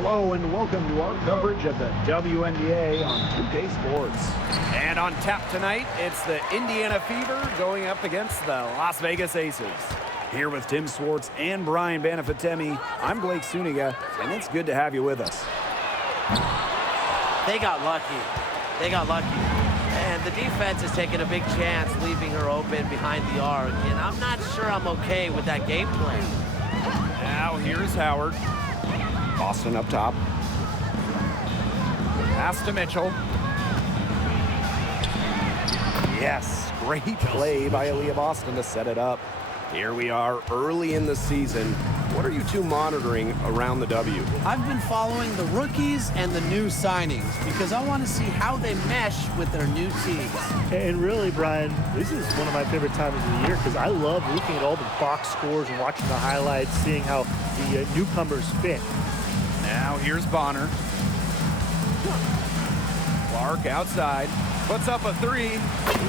Hello and welcome to our coverage of the WNBA on 2K Sports. And on tap tonight, it's the Indiana Fever going up against the Las Vegas Aces. Here with Tim Swartz and Brian Banafitemi, I'm Blake Suniga, and it's good to have you with us. They got lucky. And the defense is taking a big chance, leaving her open behind the arc. And I'm not sure I'm okay with that game plan. Now here's Howard. Boston up top. Pass to Mitchell. Yes, great play by Aaliyah Boston to set it up. Here we are early in the season. What are you two monitoring around the W? I've been following the rookies and the new signings because I want to see how they mesh with their new teams. And really, Brian, this is one of my favorite times of the year because I love looking at all the box scores and watching the highlights, seeing how the newcomers fit. Now here's Bonner. Clark outside. Puts up a three.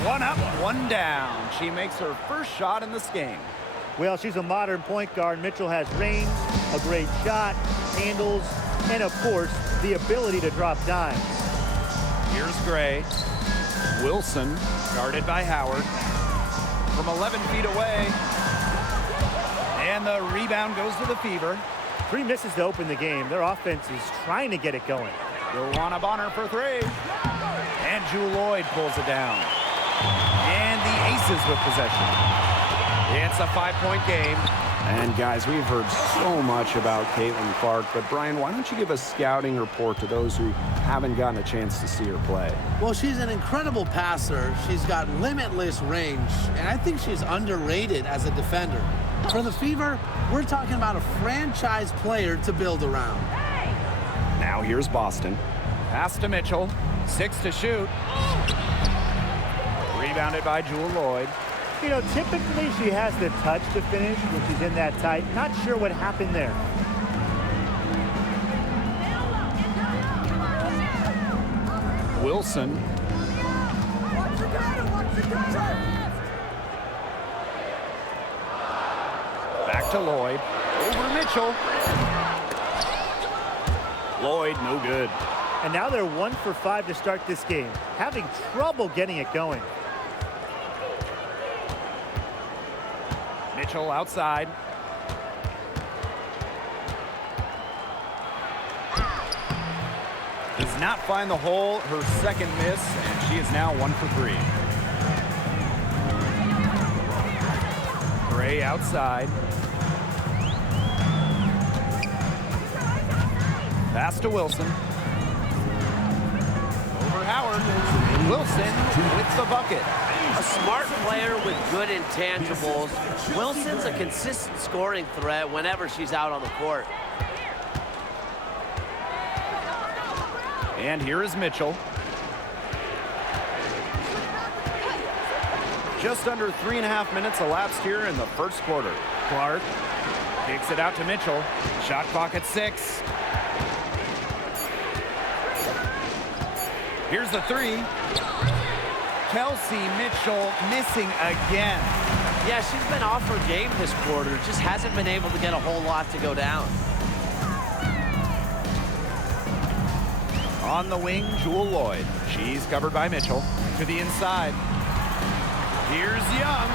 One up, one down. She makes her first shot in this game. Well, she's a modern point guard. Mitchell has range, a great shot, handles, and of course, the ability to drop dimes. Here's Gray. Wilson, guarded by Howard. From 11 feet away. And the rebound goes to the Fever. 3 misses to open the game. Their offense is trying to get it going. Joanna Bonner for 3. And Jewel Lloyd pulls it down. And the Aces with possession. It's a 5-point game. And guys, we've heard so much about Caitlin Clark, but Brian, why don't you give a scouting report to those who haven't gotten a chance to see her play? Well, she's an incredible passer. She's got limitless range, and I think she's underrated as a defender. For the Fever, we're talking about a franchise player to build around. Now here's Boston. Pass to Mitchell. 6 to shoot. Rebounded by Jewel Lloyd. You know, typically she has the touch to finish when she's in that tight. Not sure what happened there. Wilson. Back to Lloyd. Over Mitchell. Lloyd, no good. And now they're 1 for 5 to start this game. Having trouble getting it going. Mitchell outside. Does not find the hole. Her second miss, and she is now 1 for 3. Gray outside. Pass to Wilson. Over Howard. Wilson with the bucket. A smart player with good intangibles. Wilson's a consistent scoring threat whenever she's out on the court. And here is Mitchell. Just under 3.5 minutes elapsed here in the first quarter. Clark kicks it out to Mitchell. Shot clock at 6. Here's the 3. Kelsey Mitchell missing again. Yeah, she's been off her game this quarter. Just hasn't been able to get a whole lot to go down. On the wing, Jewel Lloyd. She's covered by Mitchell. To the inside. Here's Young.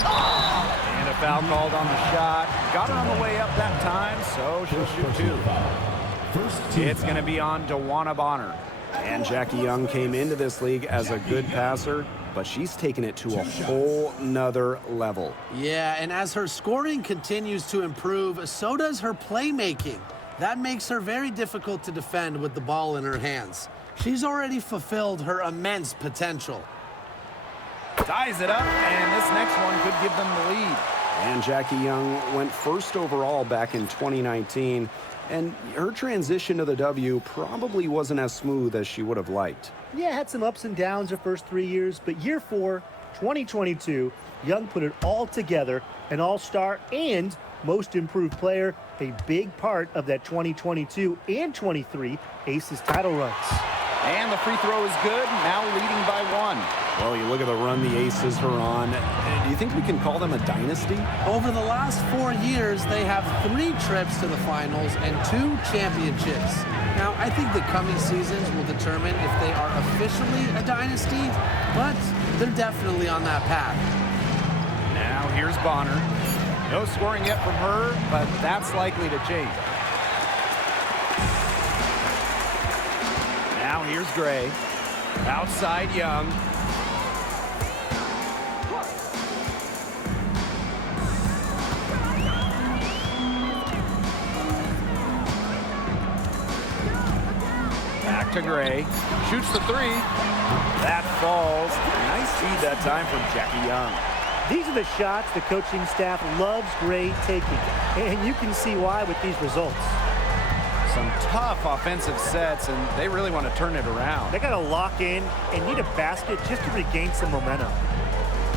And a foul called on the shot. Got her on the way up that time, so she'll shoot 2. It's going to be on Joanna Bonner. And Jackie Young came into this league as a good passer, but she's taken it to a whole nother level. Yeah, and as her scoring continues to improve, so does her playmaking. That makes her very difficult to defend with the ball in her hands. She's already fulfilled her immense potential. Ties it up, and this next one could give them the lead. And Jackie Young went first overall back in 2019, and her transition to the W probably wasn't as smooth as she would have liked. Yeah, had some ups and downs the first 3 years, but year 4, 2022, Young put it all together, an all-star and most improved player, a big part of that 2022 and 23 Aces title runs. And the free throw is good, now leading by 1. Well, you look at the run the Aces are on. Do you think we can call them a dynasty? Over the last 4 years, they have 3 trips to the finals and 2 championships. Now, I think the coming seasons will determine if they are officially a dynasty, but they're definitely on that path. Now here's Bonner. No scoring yet from her, but that's likely to change. Now here's Gray. Outside Young. Back to Gray. Shoots the 3. That falls. Nice feed that time from Jackie Young. These are the shots the coaching staff loves Gray taking, and you can see why with these results. Some tough offensive sets, and they really want to turn it around. They got to lock in and need a basket just to regain some momentum.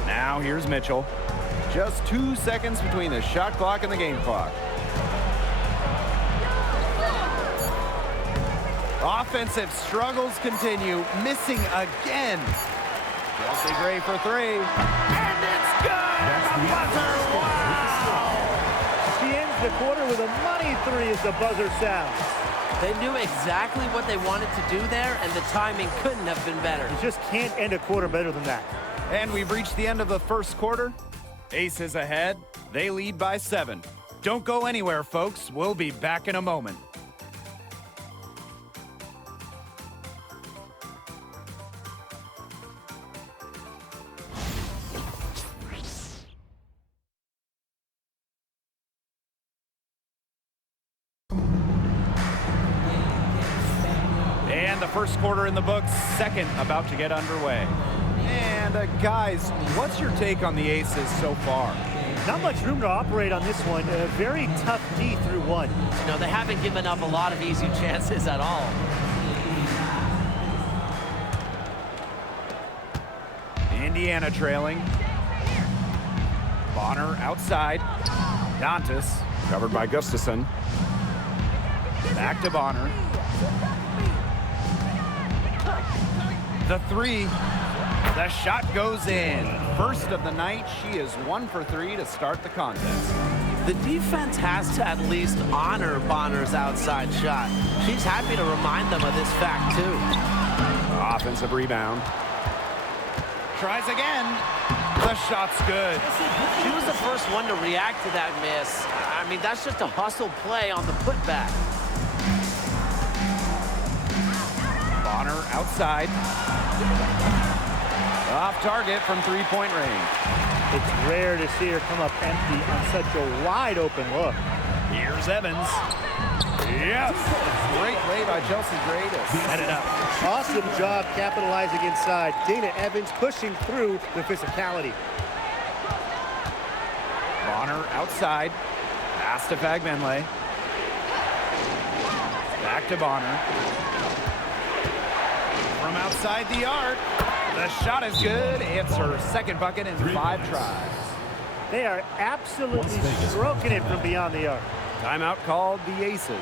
Now here's Mitchell. Just 2 seconds between the shot clock and the game clock. Offensive struggles continue, missing again. Chelsea Gray for 3. And it's good! The buzzer! Wow! She ends the quarter with a money 3 as the buzzer sounds. They knew exactly what they wanted to do there, and the timing couldn't have been better. You just can't end a quarter better than that. And we've reached the end of the first quarter. Aces ahead. They lead by 7. Don't go anywhere, folks. We'll be back in a moment. And the first quarter in the books, second about to get underway. And guys, what's your take on the Aces so far? Not much room to operate on this one. A very tough D through 1. You know, they haven't given up a lot of easy chances at all. Indiana trailing. Bonner outside. Dantas Covered by Gustafson. back to Bonner. The 3. The shot goes in. First of the night. She is 1 for 3 to start the contest. The defense has to at least honor Bonner's outside shot. She's happy to remind them of this fact, too. Offensive rebound. Tries again. The shot's good. She was the first one to react to that miss. I mean, that's just a hustle play on the putback. Bonner outside. Off target from 3-point range. It's rare to see her come up empty on such a wide open look. Here's Evans. Yes! Great play by Chelsea Gray to set it up. Awesome job capitalizing inside. Dana Evans pushing through the physicality. Bonner outside. Pass to Fagbenle. Back to Bonner. From outside the arc. The shot is good. It's her second bucket in 5 tries. They are absolutely stroking it from beyond the arc. Timeout called the Aces.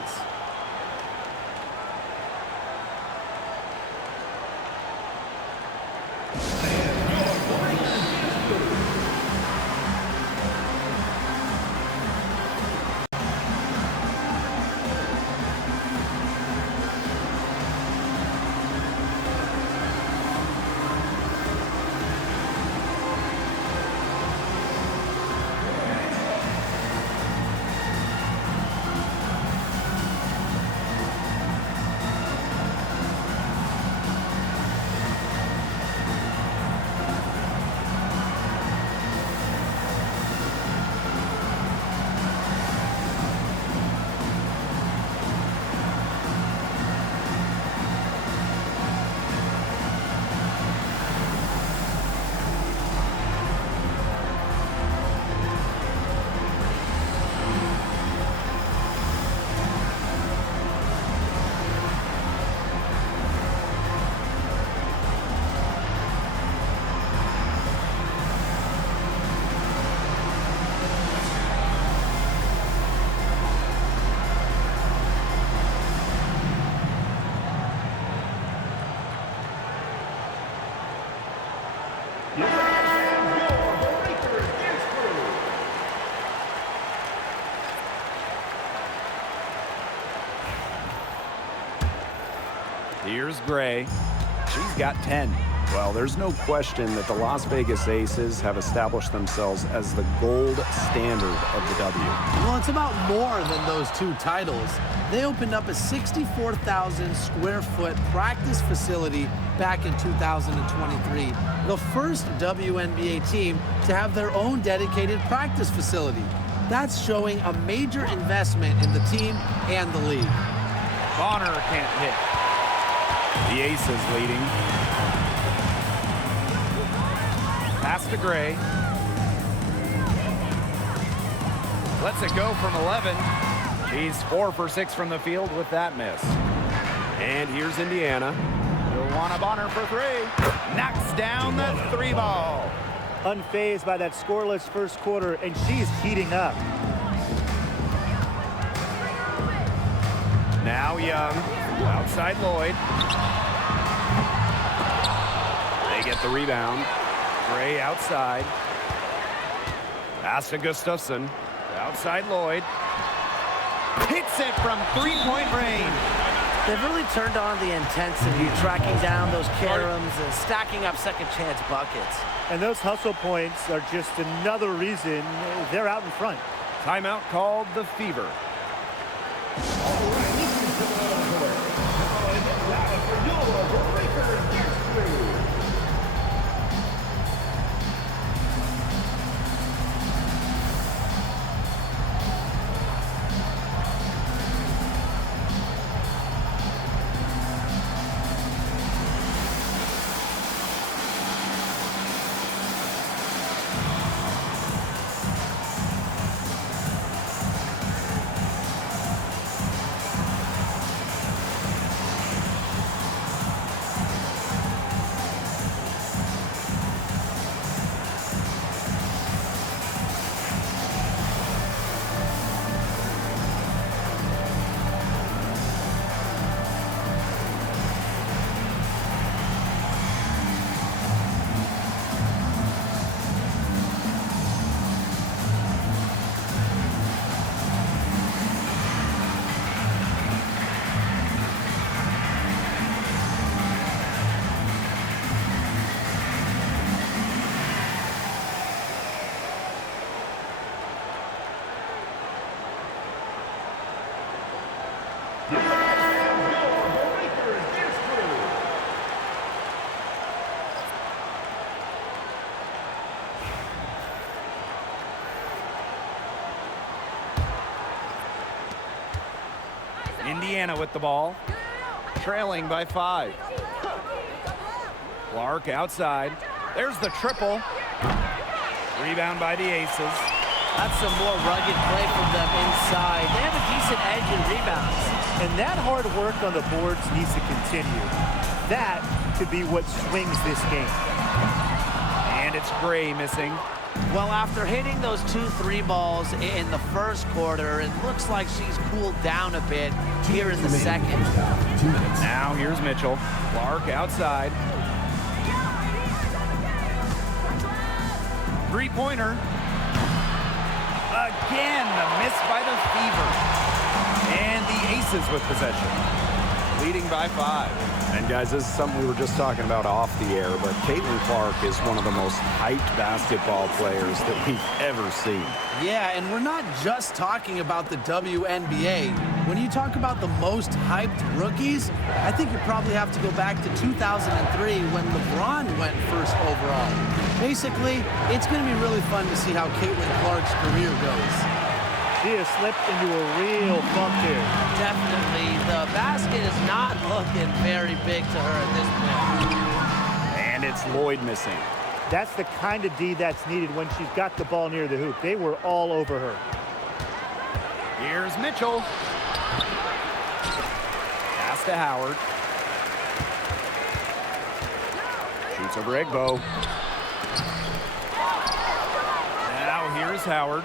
Here's Gray. She's got 10. Well, there's no question that the Las Vegas Aces have established themselves as the gold standard of the W. Well, it's about more than those two titles. They opened up a 64,000 square foot practice facility back in 2023. The first WNBA team to have their own dedicated practice facility. That's showing a major investment in the team and the league. Bonner can't hit. The Aces leading. Pass to Gray. Lets it go from 11. She's 4 for 6 from the field with that miss. And here's Indiana. Joanna Bonner for 3. Knocks down the 3 ball. Unfazed by that scoreless first quarter, and she's heating up. Now Young. Outside Lloyd. They get the rebound. Gray outside. Pass to Gustafson. Outside Lloyd. Hits it from three-point range. They've really turned on the intensity, tracking down those caroms and stacking up second chance buckets. And those hustle points are just another reason they're out in front. Timeout called the Fever. Indiana with the ball, trailing by 5. Clark outside. There's the triple. Rebound by the Aces. That's some more rugged play from them inside. They have a decent edge in rebounds. And that hard work on the boards needs to continue. That could be what swings this game. And it's Gray missing. Well, after hitting those 2-3 balls in the first quarter, it looks like she's cooled down a bit here in the second. Now here's Mitchell. Clark outside. Three-pointer. Again, the miss by the Fever. And the Aces with possession, leading by 5. And guys, this is something we were just talking about off the air, but Caitlin Clark is one of the most hyped basketball players that we've ever seen. Yeah, and we're not just talking about the WNBA. When you talk about the most hyped rookies, I think you probably have to go back to 2003 when LeBron went first overall. Basically, it's going to be really fun to see how Caitlin Clark's career goes. She has slipped into a real funk here. Definitely. The basket is not looking very big to her at this point. And it's Lloyd missing. That's the kind of D that's needed when she's got the ball near the hoop. They were all over her. Here's Mitchell. Pass to Howard. Shoots over Egbo. Now here's Howard.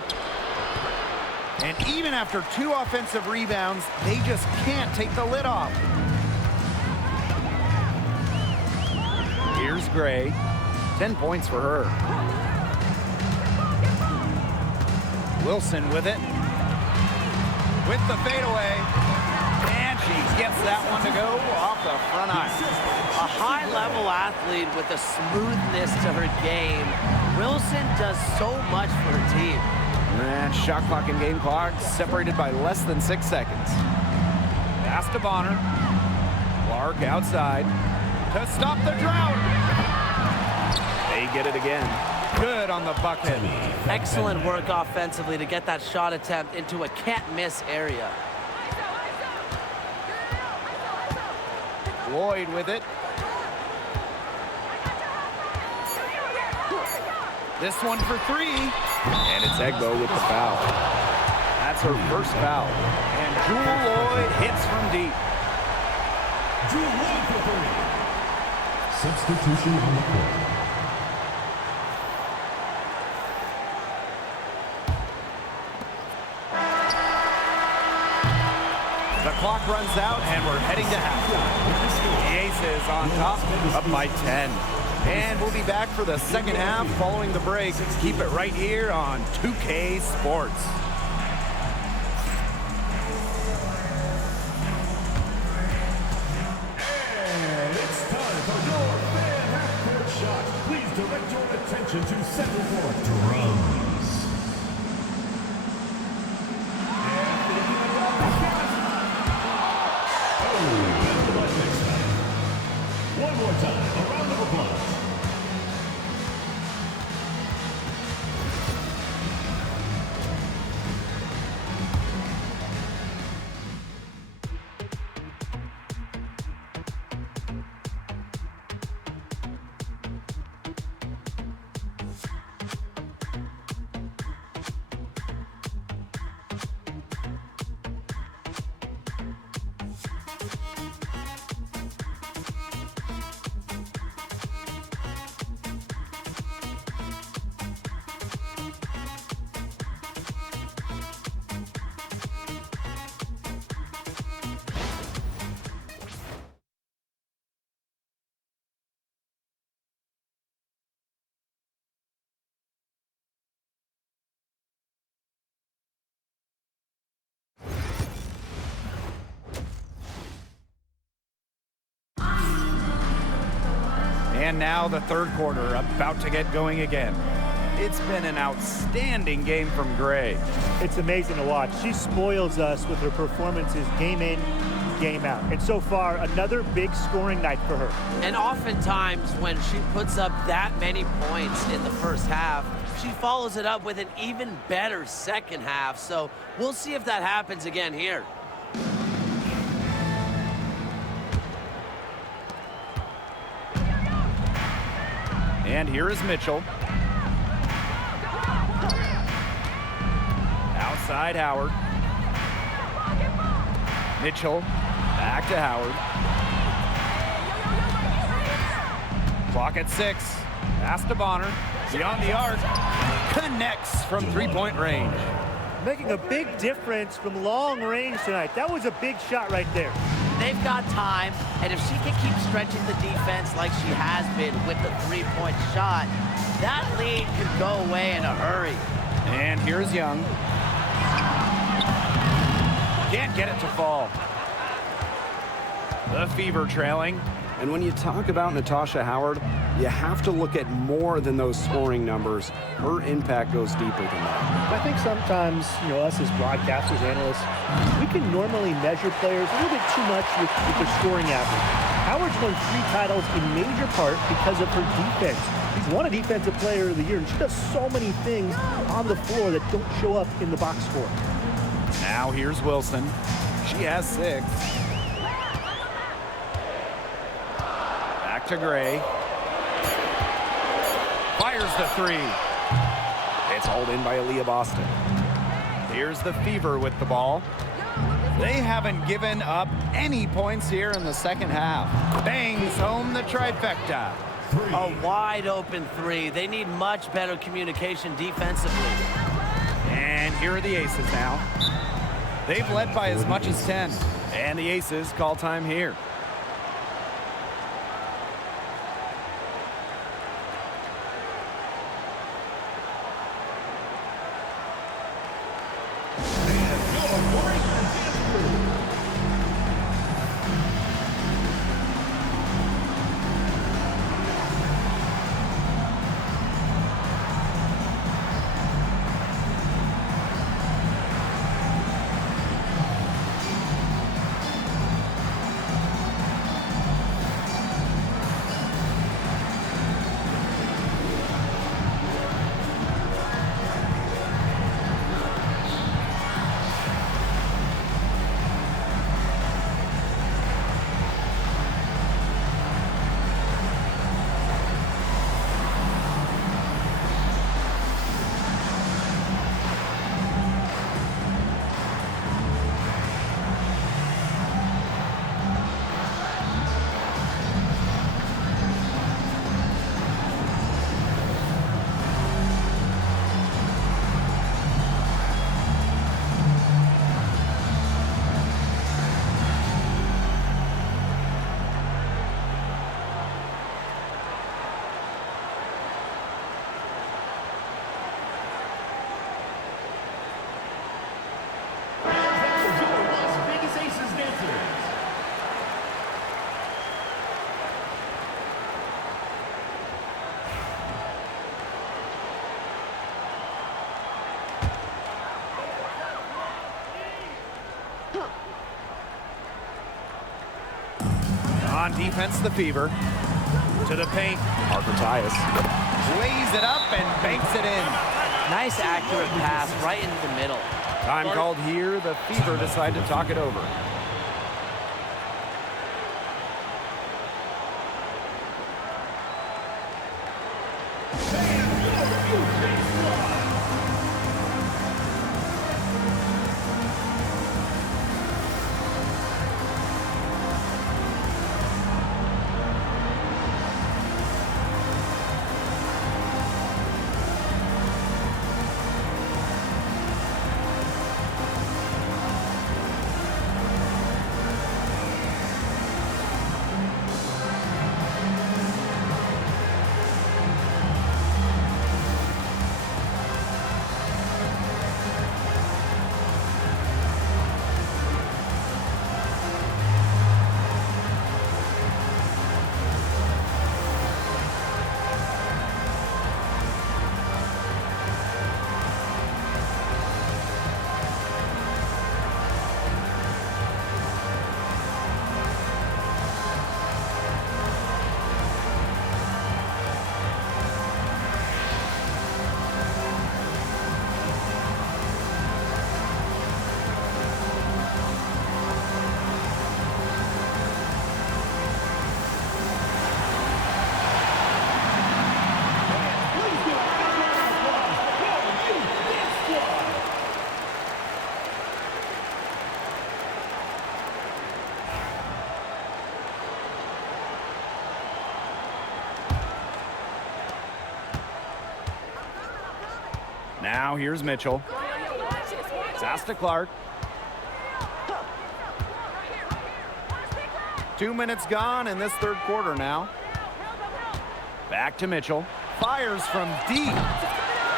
And even after 2 offensive rebounds, they just can't take the lid off. Here's Gray. 10 points for her. Wilson with it. With the fadeaway. And she gets that one to go off the front iron. A high-level athlete with a smoothness to her game. Wilson does so much for her team. And shot clock and game clock separated by less than 6 seconds. Pass to Bonner. Clark outside to stop the drought. They get it again. Good on the bucket. Excellent work offensively to get that shot attempt into a can't-miss area. Lloyd with it. This one for 3. And it's Egbo with the foul. That's her first foul. And Jewel Lloyd hits from deep. Jewel Lloyd for 3. Substitution on the court. The clock runs out, and we're heading to halftime. The Aces on top, up by 10. And we'll be back for the second half following the break. Keep it right here on 2K Sports. And it's time for your fan half-court shot. Please direct your attention to center court. Drums. One more time, a round of applause. And now the third quarter, about to get going again. It's been an outstanding game from Gray. It's amazing to watch. She spoils us with her performances game in, game out. And so far, another big scoring night for her. And oftentimes when she puts up that many points in the first half, she follows it up with an even better second half. So we'll see if that happens again here. And here is Mitchell. Outside Howard. Mitchell back to Howard. Clock at 6. Pass to Bonner. Beyond the arc. Connects from three-point range. Making a big difference from long range tonight. That was a big shot right there. They've got time, and if she can keep stretching the defense like she has been with the three-point shot, that lead could go away in a hurry. And here's Young. Can't get it to fall. The Fever trailing. And when you talk about Natasha Howard, you have to look at more than those scoring numbers. Her impact goes deeper than that. I think sometimes, us as broadcasters, analysts, we can normally measure players a little bit too much with their scoring average. Howard's won 3 titles in major part because of her defense. She's won a Defensive Player of the Year, and she does so many things on the floor that don't show up in the box score. Now here's Wilson. She has 6. Back to Gray. Fires the 3. It's hauled in by Aaliyah Boston. Here's the Fever with the ball. They haven't given up any points here in the second half. Bangs home the trifecta. A wide open 3. They need much better communication defensively. And here are the Aces now. They've led by as much as 10. And the Aces call time here. Warrior Dance Crew. On defense, the Fever. To the paint. Parker Tyus lays it up and banks it in. Nice accurate pass right into the middle. Time called here. The Fever decide to talk it over. Now here's Mitchell. Pass to Clark. 2 minutes gone in this third quarter now. Back to Mitchell. Fires from deep.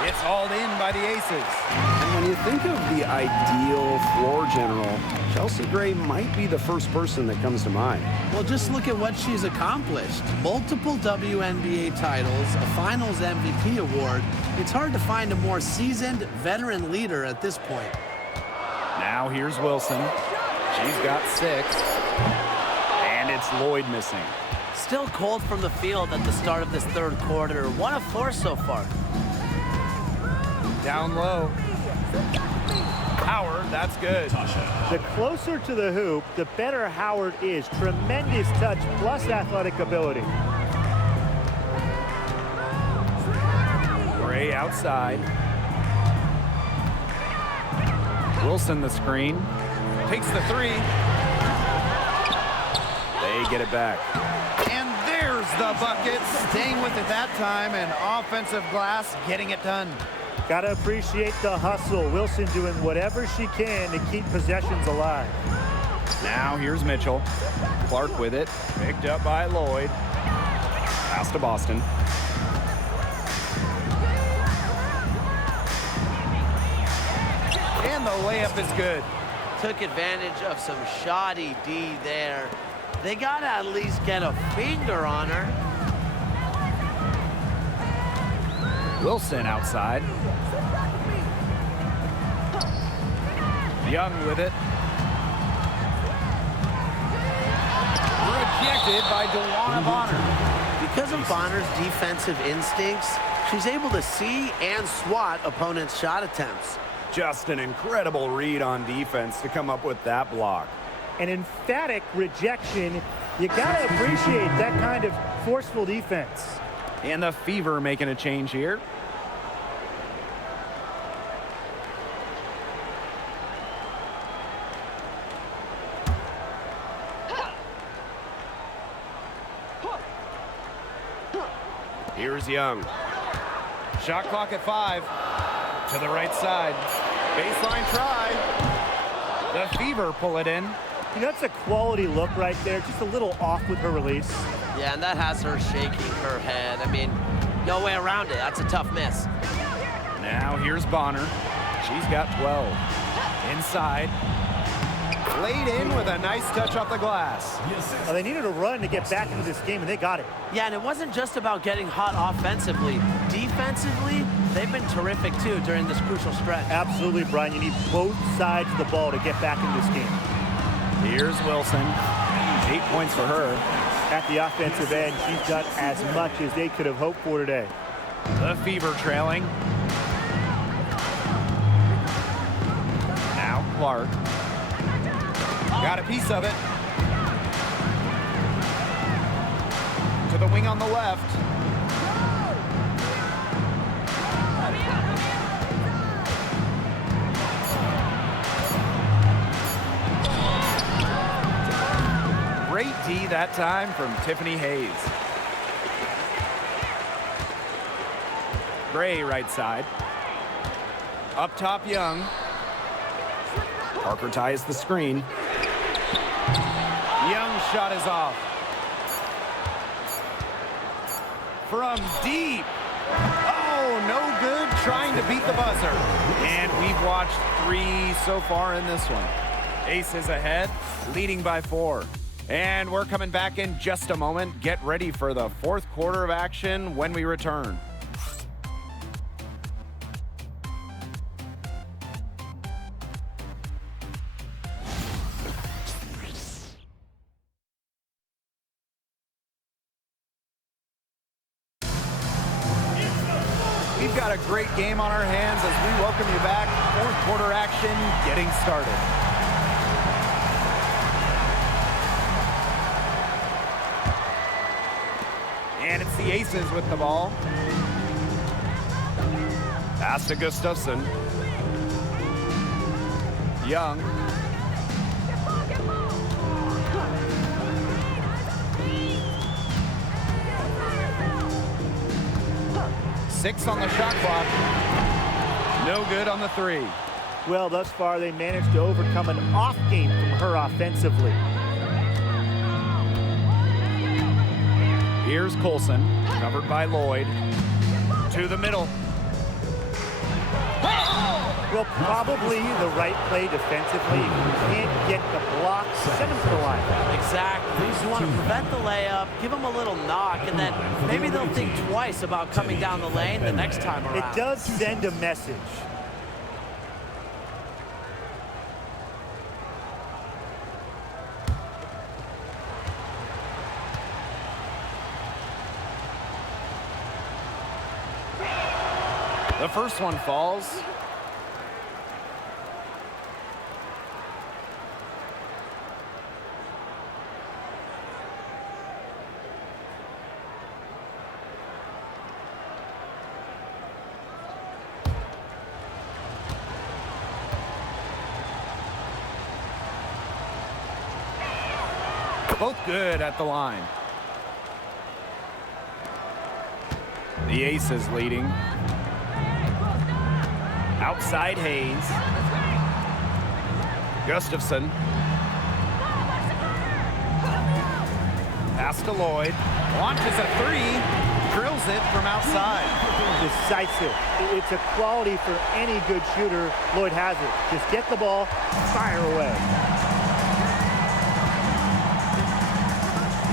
It's hauled in by the Aces. And when you think of the ideal floor general, Chelsea Gray might be the first person that comes to mind. Well, just look at what she's accomplished. Multiple WNBA titles, a Finals MVP award. It's hard to find a more seasoned veteran leader at this point. Now here's Wilson. She's got 6. And it's Lloyd missing. Still cold from the field at the start of this third quarter. 1 of 4 so far. Down low. Howard, that's good. The closer to the hoop, the better Howard is. Tremendous touch plus athletic ability. Gray outside. Wilson the screen. Takes the 3. They get it back. And there's the bucket. Staying with it that time, and offensive glass getting it done. Gotta appreciate the hustle. Wilson doing whatever she can to keep possessions alive. Now here's Mitchell. Clark with it. Picked up by Lloyd. Pass to Boston. And the layup is good. took advantage of some shoddy D there. They got to at least get a finger on her. Wilson outside. Young with it. Rejected by DeWanna Bonner. Because of Bonner's defensive instincts, she's able to see and swat opponents' shot attempts. Just an incredible read on defense to come up with that block. An emphatic rejection. You got to appreciate that kind of forceful defense. And the Fever making a change here. Here's Young. Shot clock at 5. To the right side. Baseline try. The Fever pull it in. You know, that's a quality look right there. Just a little off with her release. Yeah, and that has her shaking her head. I mean, no way around it. That's a tough miss. Now here's Bonner. She's got 12. Inside. Laid in with a nice touch off the glass. Well, they needed a run to get back into this game, and they got it. Yeah, and it wasn't just about getting hot offensively. Defensively, they've been terrific, too, during this crucial stretch. Absolutely, Brian. You need both sides of the ball to get back in this game. Here's Wilson. 8 points for her. At the offensive end, she's done as much as they could have hoped for today. The Fever trailing. Now Clark. Got a piece of it. To the wing on the left. Great D that time from Tiffany Hayes. Gray right side. Up top, Young. Parker ties the screen. Young shot is off. From deep. Oh, no good, trying to beat the buzzer. And we've watched 3 so far in this one. Aces ahead, leading by 4. And we're coming back in just a moment. Get ready for the 4th quarter of action when we return. We've got a great game on our hands as we welcome you back. 4th quarter action getting started. And it's the Aces with the ball. Pass to Gustafson. Young. Six on the shot clock. No good on the 3. Well, thus far, they managed to overcome an off game from her offensively. Here's Colson, covered by Lloyd. To the middle. Well, probably the right play defensively. If you can't get the block, send them to the line. Exactly. You want to prevent the layup, give them a little knock, and then maybe they'll think twice about coming down the lane the next time around. It does send a message. The first one falls. Both good at the line. The Aces leading. Outside Hayes. Gustafson. Pass to Lloyd. Launches a 3. Drills it from outside. decisive. It's a quality for any good shooter. Lloyd has it. Just get the ball, fire away.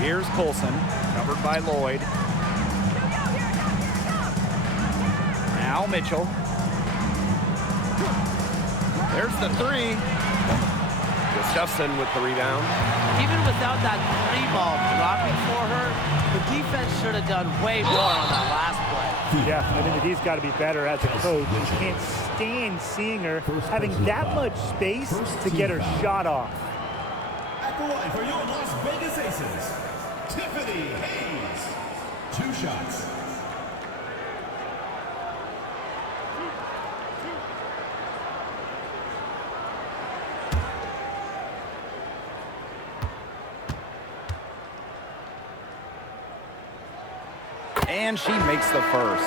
Here's Colson, covered by Lloyd. Now Mitchell. There's the three. Gustafson with the rebound. Even without that three ball dropping for her, the defense should have done way more on that last play. Yeah, I think that he's got to be better as a coach. He can't stand seeing her having that much space to get her shot off. At the line for your Las Vegas Aces, Tiffany Hayes. 2 shots. And she makes the first.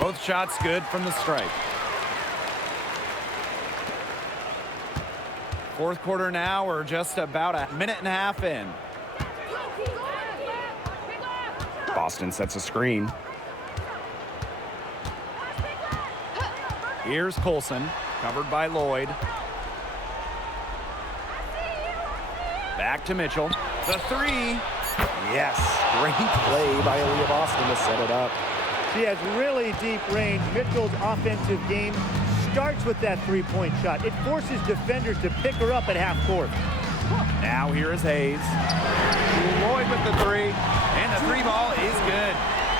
Both shots good from the stripe. Fourth quarter now, we're just about a minute and a half in. Boston sets a screen. Here's Colson, covered by Lloyd. Back to Mitchell. The three. Yes, great play by Aaliyah Boston to set it up. She has really deep range. Mitchell's offensive game starts with that three-point shot. It forces defenders to pick her up at half court. Now here is Hayes. Lloyd with the three. And the three ball is good.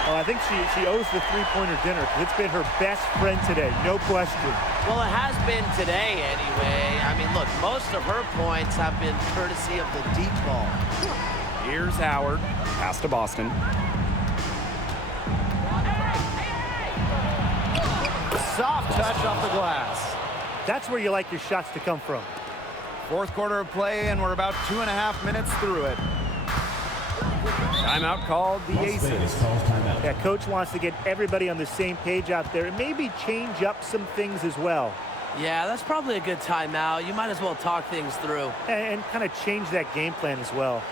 Oh, I think she owes the three-pointer dinner because it's been her best friend today, no question. Well, it has been today anyway. I mean, look, most of her points have been courtesy of the deep ball. Here's Howard. Pass to Boston. Soft touch off the glass. That's where you like your shots to come from. Fourth quarter of play, and we're about 2.5 minutes through it. Timeout called the Aces. Yeah, coach wants to get everybody on the same page out there and maybe change up some things as well. Yeah, that's probably a good timeout. You might as well talk things through. And kind of change that game plan as well.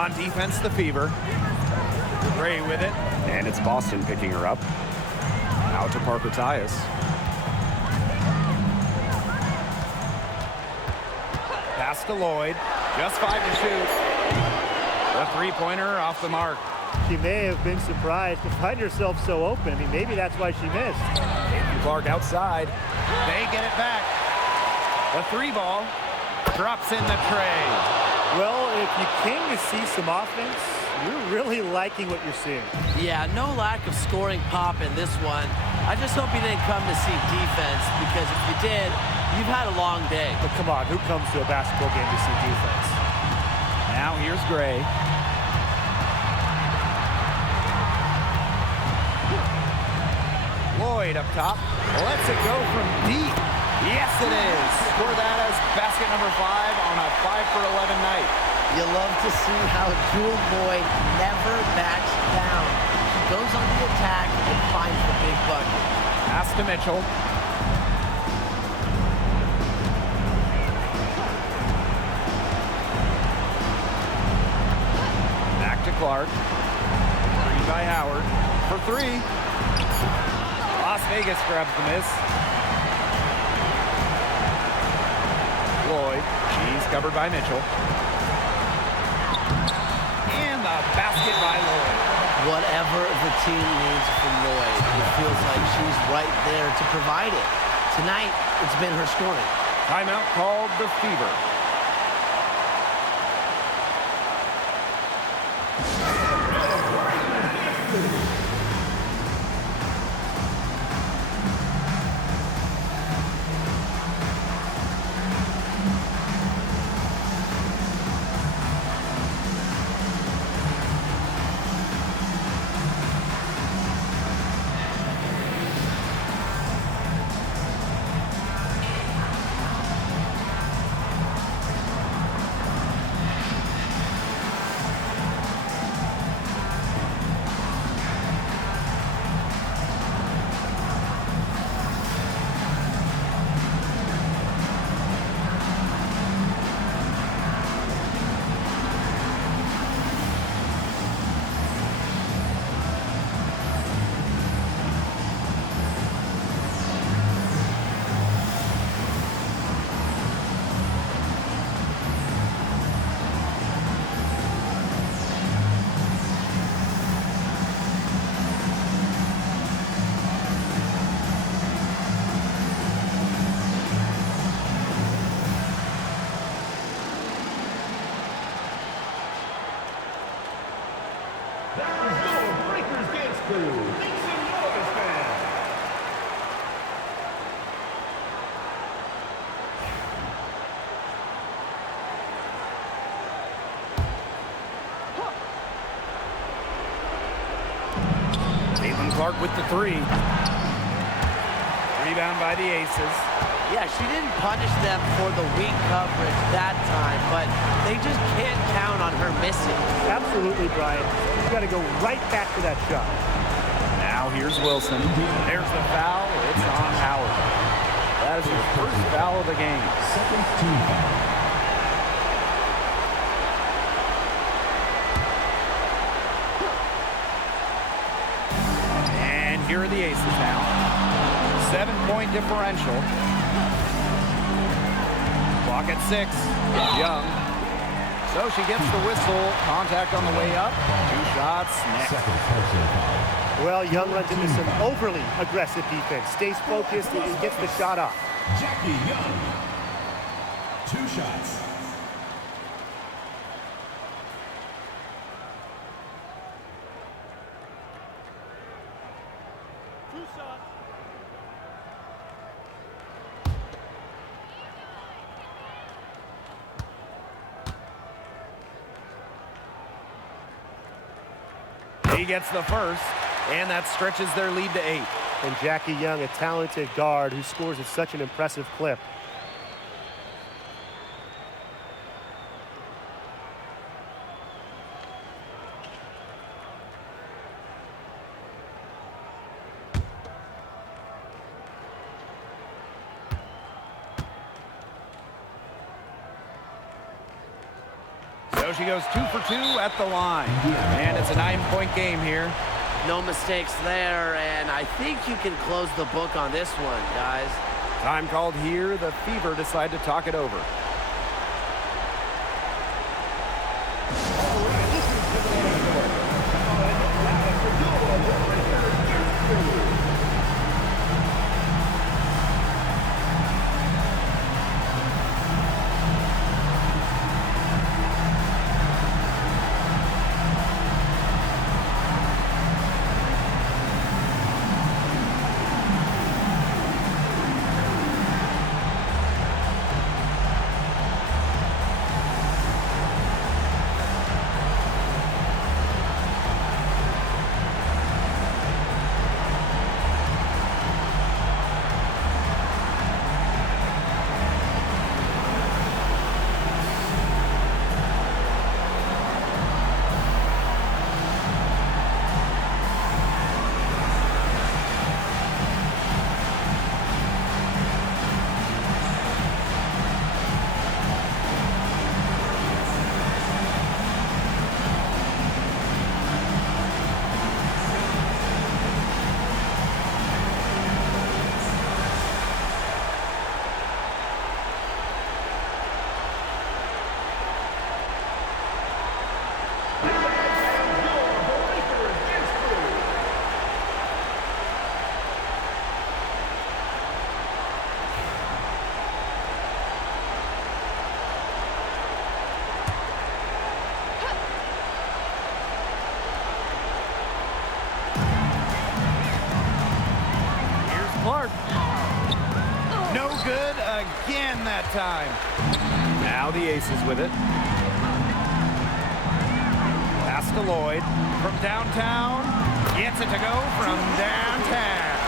On defense, the Fever. Gray with it. And it's Boston picking her up. Out to Parker Tyus. Pass to Lloyd. Just 5 to shoot. The three-pointer off the mark. She may have been surprised to find herself so open. I mean, maybe that's why she missed. Caitlin Clark outside. They get it back. The three ball drops in the tray. Well, if you came to see some offense, you're really liking what you're seeing. Yeah, no lack of scoring pop in this one. I just hope you didn't come to see defense, because if you did, You've had a long day. But come on, who comes to a basketball game to see defense? Now here's Gray. Lloyd up top. Lets it go from deep. Yes, it is. Score that as basket number 5 on a 5 for 11 night. You love to see how Jewel Lloyd never backs down. She goes on the attack and finds the big bucket. Pass to Mitchell. Back to Clark. Three by Howard. For 3. Las Vegas grabs the miss. Lloyd. She's covered by Mitchell. And the basket by Lloyd. Whatever the team needs from Lloyd, it feels like she's right there to provide it. Tonight, it's been her scoring. Timeout called the Fever. That was your Breakers Dance Crew. Make some noise, fans. Caitlin Clark with the 3. Rebound by the Aces. Yeah, she didn't punish them for the weak coverage that time, but they just can't count on her missing. Absolutely, Brian. You've got to go right back to that shot. Now here's Wilson. There's the foul. It's on Howard. That is his first foul of the game. Second team foul. And here are the Aces now. 7-point differential. Clock at 6. Young. So she gets the whistle. Contact on the way up. 2 shots next. Second personal foul. Well, Young runs into some overly aggressive defense. Stays focused and gets the shot off. Jackie Young. 2 shots. He gets the first, and that stretches their lead to 8. And Jackie Young, a talented guard who scores at such an impressive clip. So she goes 2 for 2 at the line. And it's a 9-point game here. No mistakes there, and I think you can close the book on this one, guys. Time called here. The Fever decide to talk it over. No good again that time. Now the Aces with it. Pass to Lloyd from downtown. Gets it to go from downtown.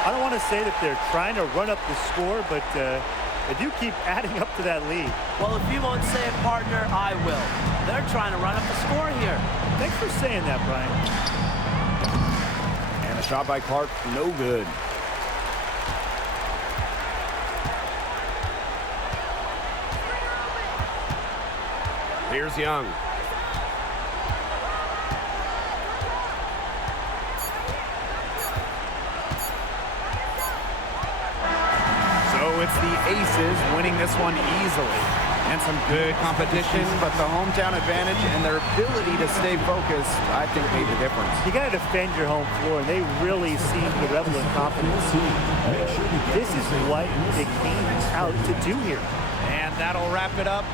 I don't want to say that they're trying to run up the score, but they do keep adding up to that lead. Well, if you won't say it, partner, I will. They're trying to run up the score here. Thanks for saying that, Brian. And a shot by Clark, no good. Here's Young. So it's the Aces winning this one easily. And some good competition, but the hometown advantage and their ability to stay focused, I think, made the difference. You got to defend your home floor, and they really seem to revel in confidence. This is what they came out to do here. And that'll wrap it up